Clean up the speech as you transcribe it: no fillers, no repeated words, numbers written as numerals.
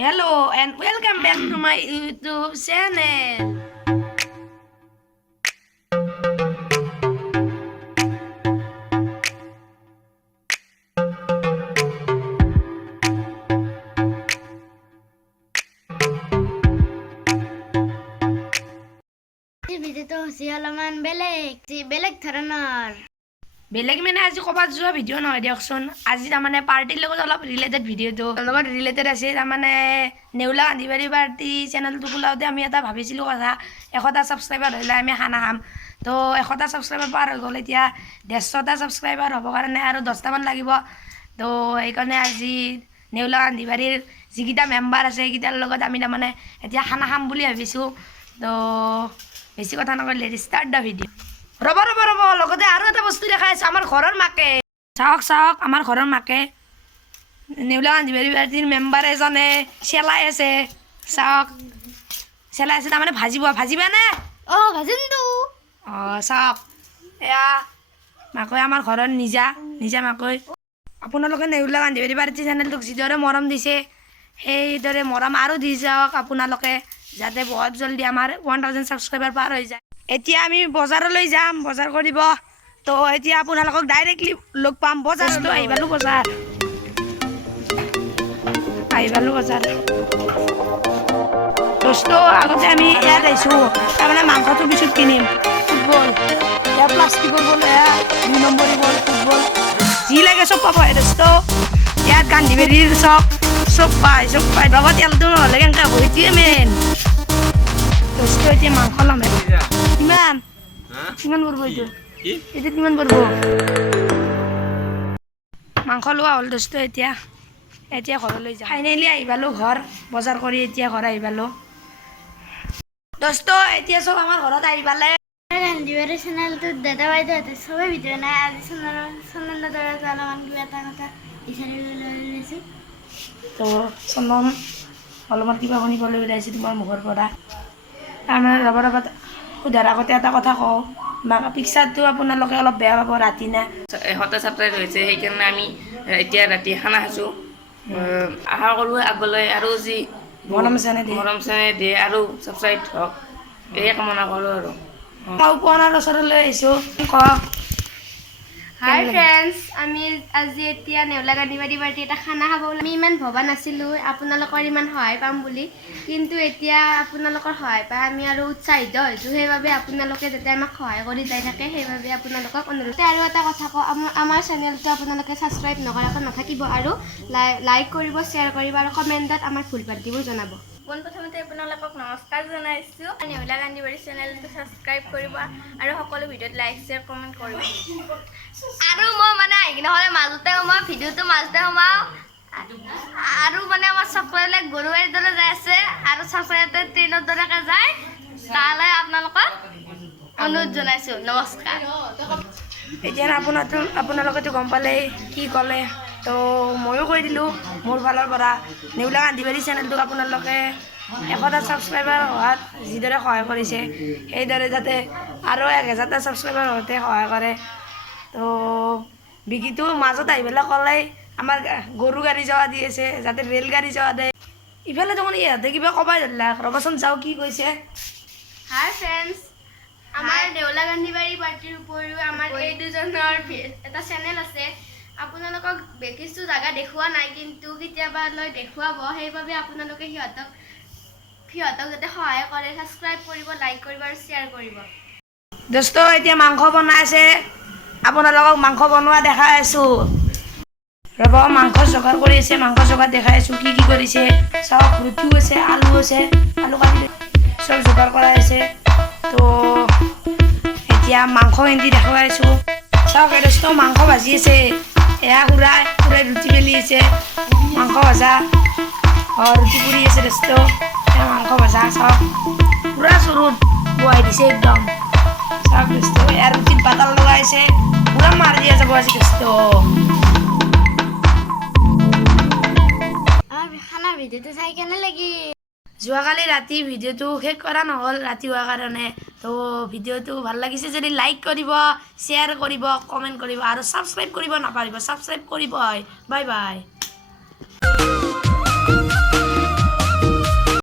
Hello and welcome back to my YouTube channel. ভিডিওটো হৈছে অলপমান বেলেগ ধৰণৰ বেলেগ মানে আজি ক'বাত যোৱা ভিডিঅ' নহয় দিয়কচোন। আজি তাৰমানে পাৰ্টিৰ লগত অলপ ৰিলেটেড ভিডিঅ'টো লগত ৰিলেটেড আছে। তাৰমানে নেউলা কান্দিবাৰী পাৰ্টি চেনেলটো খোলাওঁতে আমি এটা ভাবিছিলোঁ কথা 100টা ছাবস্ক্ৰাইবাৰ হ'লে আমি খানা খাম। তো 100টা ছাবস্ক্ৰাইবাৰ পাৰ হৈ গ'ল, এতিয়া 150টা ছাবস্ক্ৰাইবাৰ হ'বৰ কাৰণে আৰু 10টামান লাগিব। তো সেইকাৰণে আজি নেউলা কান্দিবাৰীৰ যিকেইটা মেম্বাৰ আছে সেইকেইটাৰ লগত আমি তাৰমানে এতিয়া খানা খাম বুলি ভাবিছোঁ। তো বেছি কথা নকৰিলে ষ্টাৰ্ট দ্য ভিডিঅ'। ৰ'ব লগতে আৰু এটা বস্তু দেখাই আছে, আমাৰ ঘৰৰ মাকে চাওক আমাৰ ঘৰৰ মাকে নেউলা কান্দিবাৰী পাৰ্টিৰ মেম্বাৰ এজনে চেলাই আছে। চাওক চেলাই আছে, তাৰমানে ভাজিবানে? ভাজিমতো চাওক এয়া মাকৈ, আমাৰ ঘৰৰ নিজা মাকৈ। আপোনালোকে নেউলা কান্দিবাৰী পাৰ্টি চেনেলটোক যিদৰে মৰম দিছে সেইদৰে মৰম আৰু দি যাওক আপোনালোকে, যাতে বহুত জলদি আমাৰ 1000 ছাবস্ক্ৰাইবাৰ পাৰ হৈ যায়। এতিয়া আমি বজাৰলৈ যাম, বজাৰ কৰিব। তো এতিয়া আপোনালোকক ডাইৰেক্টলি লগ পাম বজাৰতো। আহিবালো বজাৰ দোস্ত। আগতে আমি ইয়াত আহিছোঁ, তাৰমানে মাংসটো পিছত কিনিম। ফুটবল এয়া প্লাষ্টিকৰ বল, এয়া 2 নম্বৰী বল, ফুটবল যি লাগে চব পাব দোস্ত। ইয়াত কান্দিবাৰীৰ চব পায় লগত তেলটো নহ'লে কেনেকৈ হ'ব, সেইটোৱে মেইন দোস্ত। এতিয়া মাংস ল'ম। কিমান পৰিব এইটো কিমান পৰিব? মাংস লোৱা হ'ল দোস্ত। এতিয়া ঘৰলৈ যাওঁ। ফাইনেলি আহি পালোঁ ঘৰ, বজাৰ কৰি এতিয়া ঘৰ আহি পালোঁ দোস্ত। এতিয়া চব আমাৰ ঘৰত আহি পালে। কান্দিবাৰী চেনেলটোত দাদা বাইদেউহঁতে চবেই ভিডিঅ' নাই। আজি চেনেলৰ দ্বাৰা অলপমান কিবা এটা কথা বিচাৰি লৈছোঁ। তো চন্দন অলপমান কিবা শুনিবলৈ ওলাইছে তোমাৰ মুখৰ পৰা। তাৰমানে ৰ'ব সোধাৰ আগতে এটা কথা কওঁ, পিকচাৰটো আপোনালোকে অলপ বেয়া পাব, ৰাতি না 100টা ছাবস্ক্ৰাইব হৈছে, সেইকাৰণে আমি এতিয়া ৰাতি খানা খাইছোঁ। আশা কৰোঁ আগলৈ আৰু যি মৰম চেনেহ দিয়ে আৰু ছাবস্ক্ৰাইব হওক, এয়ে কামনা কৰোঁ। আৰু মই উপনাৰ ওচৰলৈ আহিছোঁ, কওক। হাই ফ্ৰেণ্ডছ, আমি আজি এতিয়া নেউলা কান্দিবাৰী পাৰ্টি এটা খানা খাব। আমি ইমান ভবা নাছিলোঁ আপোনালোকৰ ইমান সহায় পাম বুলি, কিন্তু এতিয়া আপোনালোকৰ সহায় পাই আমি আৰু উৎসাহিত হৈছোঁ। সেইবাবে আপোনালোকে যাতে আমাক সহায় কৰি যাই থাকে, সেইবাবে আপোনালোকক অনুৰোধ। আৰু এটা কথা কওঁ, আমাৰ চেনেলটো আপোনালোকে ছাবস্ক্ৰাইব নকৰাকৈ নাথাকিব, আৰু লাইক কৰিব, শ্বেয়াৰ কৰিব আৰু কমেণ্টত আমাৰ ভুল ভ্ৰান্তিবোৰ জনাব। পোনপ্ৰথমতে আপোনালোকক নমস্কাৰ জনাইছোঁ। নেউলা কান্দিবাৰী চেনেলটো ছাবস্ক্ৰাইব কৰিব আৰু সকলো ভিডিঅ'ত লাইক শ্বেয়াৰ কমেণ্ট কৰিব। আৰু মই মানে আহি নহ'লে মাজতে সোমাওঁ, ভিডিঅ'টো মাজতে সোমাওঁ। আৰু মানে আমাৰ ছাবস্ক্ৰাইবাৰ গৰু গাড়ীৰ দৰে যাই আছে, আৰু ছাবস্ক্ৰাইবাৰ ট্ৰেইনৰ দৰেকৈ যায়। তালৈ আপোনালোকক অনুৰোধ জনাইছোঁ। নমস্কাৰ। এতিয়া আপোনালোকেতো গম পালেই কি ক'লে, তো ময়ো কৈ দিলোঁ মোৰ ফালৰ পৰা। নেউলা কান্দিবাৰী চেনেলটোক আপোনালোকে 100টা ছাবস্ক্ৰাইবাৰ হোৱাত যিদৰে সহায় কৰিছে, সেইদৰে যাতে আৰু 1000টা ছাবস্ক্ৰাইবাৰ হওঁতে সহায় কৰে। তো বিকিটো মাজত আহি পেলাই ক'লে আমাৰ গৰু গাড়ী যোৱা দি আছে, যাতে ৰেল গাড়ী যোৱা দিয়ে। ইফালে দেখোন ইহঁতে কিবা ক'বাই ধৰিলাক, ৰ'বচোন যাওঁ কি কৈছে। হাই ফ্ৰেণ্ডছ, আমাৰ নেউলা কান্দিবাৰী পাৰ্টিৰ উপৰিও আমাৰ এই দুজনৰ এটা চেনেল আছে। আপোনালোকক কিছু জাগা দেখুওৱা নাই, কিন্তু কেতিয়াবালৈ দেখুৱাব। সেইবাবে আপোনালোকে সিহঁতক যাতে সহায় কৰে, ছাবস্ক্ৰাইব কৰিব, লাইক কৰিব আৰু শ্বেয়াৰ কৰিব। দোস্ত এতিয়া মাংস বনাইছে, আপোনালোকক মাংস বনোৱা দেখাই আছোঁ। ৰ'ব, মাংস যোগাৰ কৰি আছে, মাংস যোগাৰ দেখাই আছোঁ কি কৰিছে। চাওক, ৰুটিও আছে, আলু কাটি চব যোগাৰ কৰাই আছে। তো এতিয়া মাংস এন্দি দেখুৱাই আছোঁ। চাওক দোস্ত, মাংস ভাজি আছে। এয়া খুৰাই ৰুটি বেলি আছে, মাংস ভাজা। ৰুটি পুৰি আছে দোস্ত, এয়া মাংস ভাজা। চাওক পুৰা চৰুত বহাই দিছে একদম। চাওক দোস্ত, এয়া ৰুটিত বাটাৰ লগাইছে, পুৰা মাৰ দিয়া যাব আজি দোস্ত। খানা ভিডিঅ'টো চাই কেনে লাগিল? যোৱাকালি ৰাতি ভিডিঅ'টো শেষ কৰা নহ'ল, ৰাতি হোৱাৰ কাৰণে। তো ভিডিঅ'টো ভাল লাগিছে যদি লাইক কৰিব, শ্বেয়াৰ কৰিব, কমেণ্ট কৰিব আৰু ছাবস্ক্ৰাইব কৰিব নাপাহৰিব। ছাবস্ক্ৰাইব কৰিব। Bye bye.